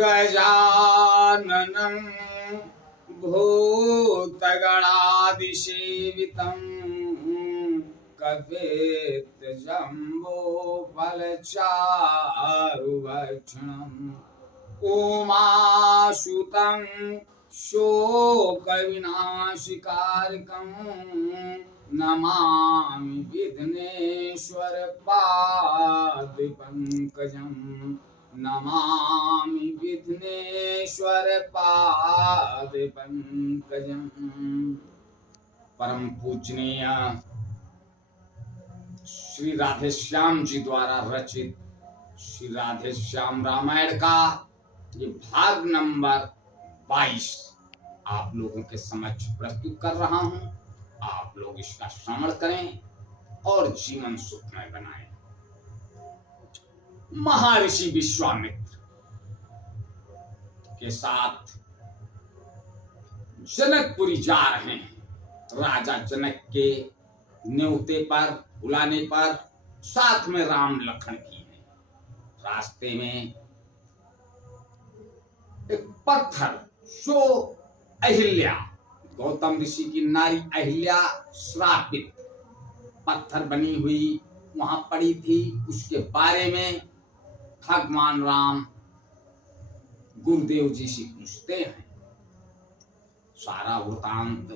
गजाननं भूतगणादिसेवितं कपित्थजम्बोफलचारुभक्षणम् उमासुतं शोकविनाशकारकं नमामि विघ्नेश्वर पादपङ्कजं नमामि विघ्नेश्वर पादपङ्कजं। परम पूजनीय श्री राधे श्याम जी द्वारा रचित श्री राधे श्याम रामायण का ये भाग नंबर 22 आप लोगों के समक्ष प्रस्तुत कर रहा हूं। आप लोग इसका श्रवण करें और जीवन सुखमय बनाएं। महर्षि विश्वामित्र के साथ जनकपुरी जा रहे हैं। राजा जनक के न्योते पर बुलाने पर साथ में राम लखन की है। रास्ते में एक पत्थर जो अहिल्या गौतम ऋषि की नारी अहिल्या श्रापित पत्थर बनी हुई वहां पड़ी थी, उसके बारे में भगवान राम गुरुदेव जी से पूछते हैं। सारा वृतांत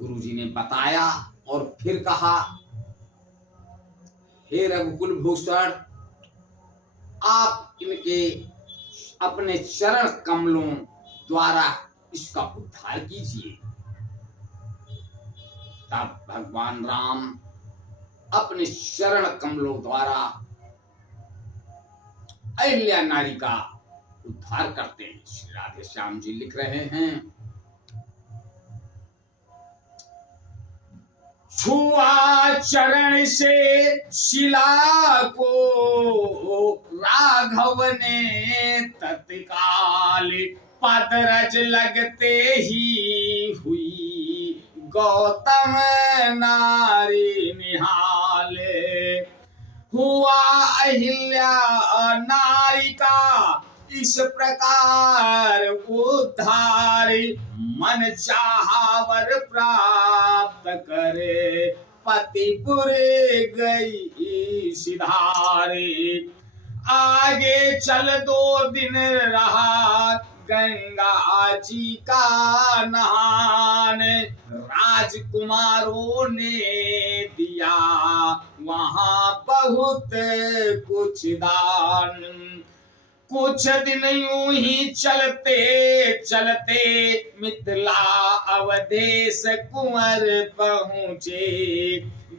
गुरु जी ने बताया और फिर कहा, हे रघुकुल भूषण, आप इनके अपने चरण कमलों द्वारा इसका उद्धार कीजिए। तब भगवान राम अपने चरण कमलों द्वारा अहिल्या नारी का उद्धार करते हैं। श्री राधे श्याम जी लिख रहे हैं, छुआ चरण से शिला को राघव ने तत्काल, पदरज लगते ही हुई गौतम नारी निहाले। हुआ अहिल्या नारी का इस प्रकार उद्धार, मन चाहवर प्राप्त करे पतिपुर गई सिधारे। आगे चल 2 दिन रहा गंगा जी का नहान, राजकुमारों ने दिया वहां बहुत कुछ दान। कुछ दिन यूं ही चलते चलते मिथिला अवधेश कुंवर पहुँचे।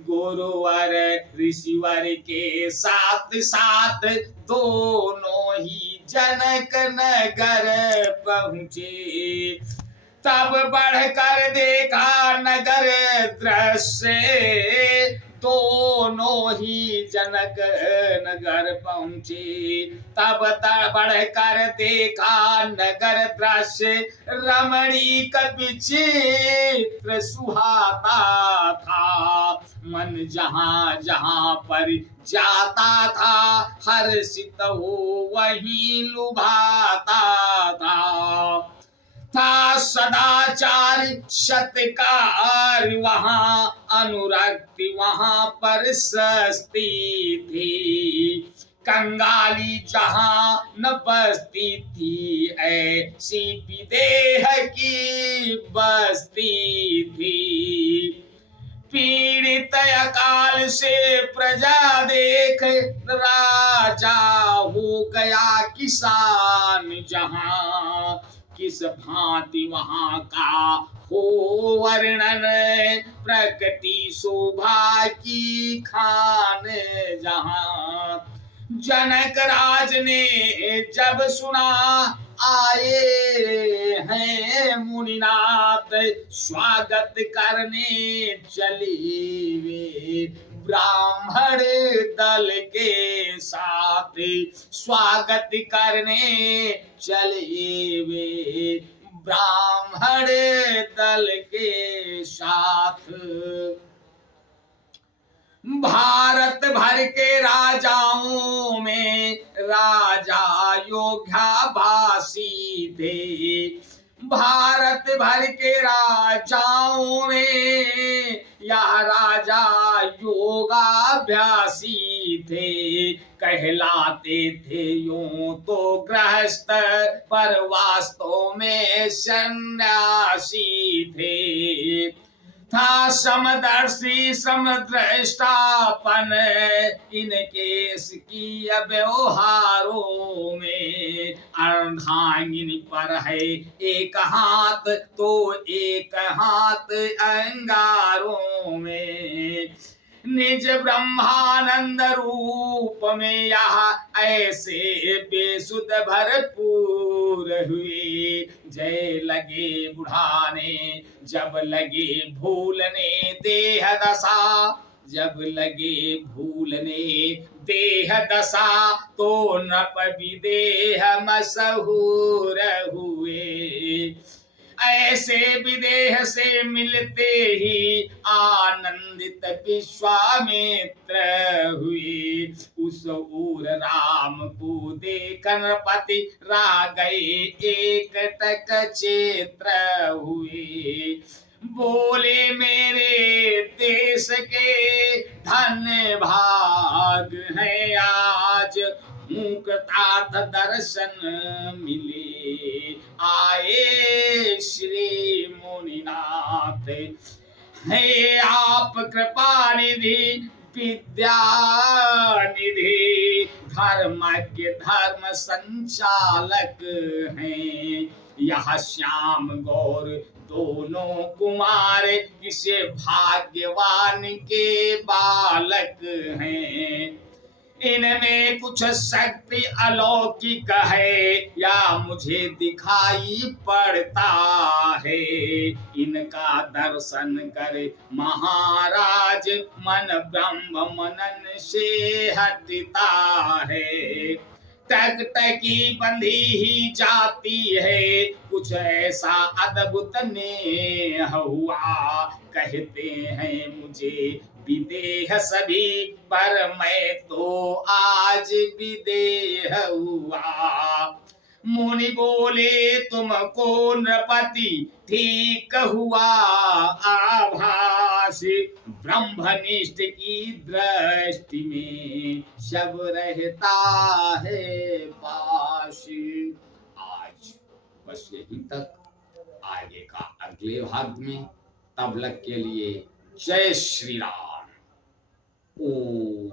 गुरुवर ऋषिवर के साथ साथ दोनों ही जनक नगर पहुँचे। तब बढ़कर देखा नगर दृश्य, दोनों ही जनक नगर पहुँचे। तब बढ़कर देखा नगर दृश्य, रमणीक विचित्र सुहाता था। मन जहाँ जहाँ पर जाता था हर्षित हो वहीं लुभाता था। सदाचार सत्कार वहाँ, अनुरक्ति वहाँ पर सस्ती थी। कंगाली जहाँ न बसती थी, ऐसी विदेह की बस्ती थी। पीड़ित अकाल से प्रजा देख राजा हो गया किसान जहाँ। किस भांति वहाँ का हो वर्णन, प्रकृति शोभा की खान जहाँ। जनक राज ने जब सुना आए हैं मुनिनाथ, स्वागत करने चले वे ब्राह्मण दल के साथ। स्वागत करने चले वे ब्राह्मण दल के साथ। भारत भर के राजाओं में राजा योगाभासी थे। भारत भर के राजाओं में यह राजा योगाभ्यासी थे। कहलाते थे यूं तो गृहस्थ, पर वास्तव में सन्यासी थे। था समदर्शी समद्रष्टापन इनके इसकी व्यवहारों में। अर्धांगिनी पर है एक हाथ तो एक हाथ अंगारों में। निज ब्रह्मानंद रूप में यह ऐसे बेसुध भरपूर हुए। जय लगे बुढ़ाने जब लगे भूलने देह दशा, जब लगे भूलने देह दशा तो नप विदेह मशहूर हुए। ऐसे विदेह से मिलते ही आनंदित विश्वामित्र हुए। उस ओर राम को देखकर पति रा गए एकटक क्षेत्र हुए। बोले मेरे देश के धन्य भाग है आज, मुक्तार्थ दर्शन मिले आए श्री मुनिनाथ। है आप कृपा निधि विद्या निधि, धर्मज्ञ धर्म संचालक हैं। यह श्याम गौर दोनों कुमार किसे भाग्यवान के बालक हैं। इनमें कुछ शक्ति अलौकिक है या मुझे दिखाई पड़ता है। इनका दर्शन करे महाराज मन ब्रह्म मनन से हटता है। टकटकी बंधी ही जाती है, कुछ ऐसा अद्भुत ने हुआ। कहते हैं मुझे विदेह सभी, पर मैं तो आज विदेह हुआ। मुनि बोले तुमको नृपति ठीक हुआ आभास, ब्रह्मनिष्ठ की दृष्टि में सब रहता है पास। आज बस यहीं तक, आगे का अगले भाग में। तब तक के लिए जय श्री राम। ओम।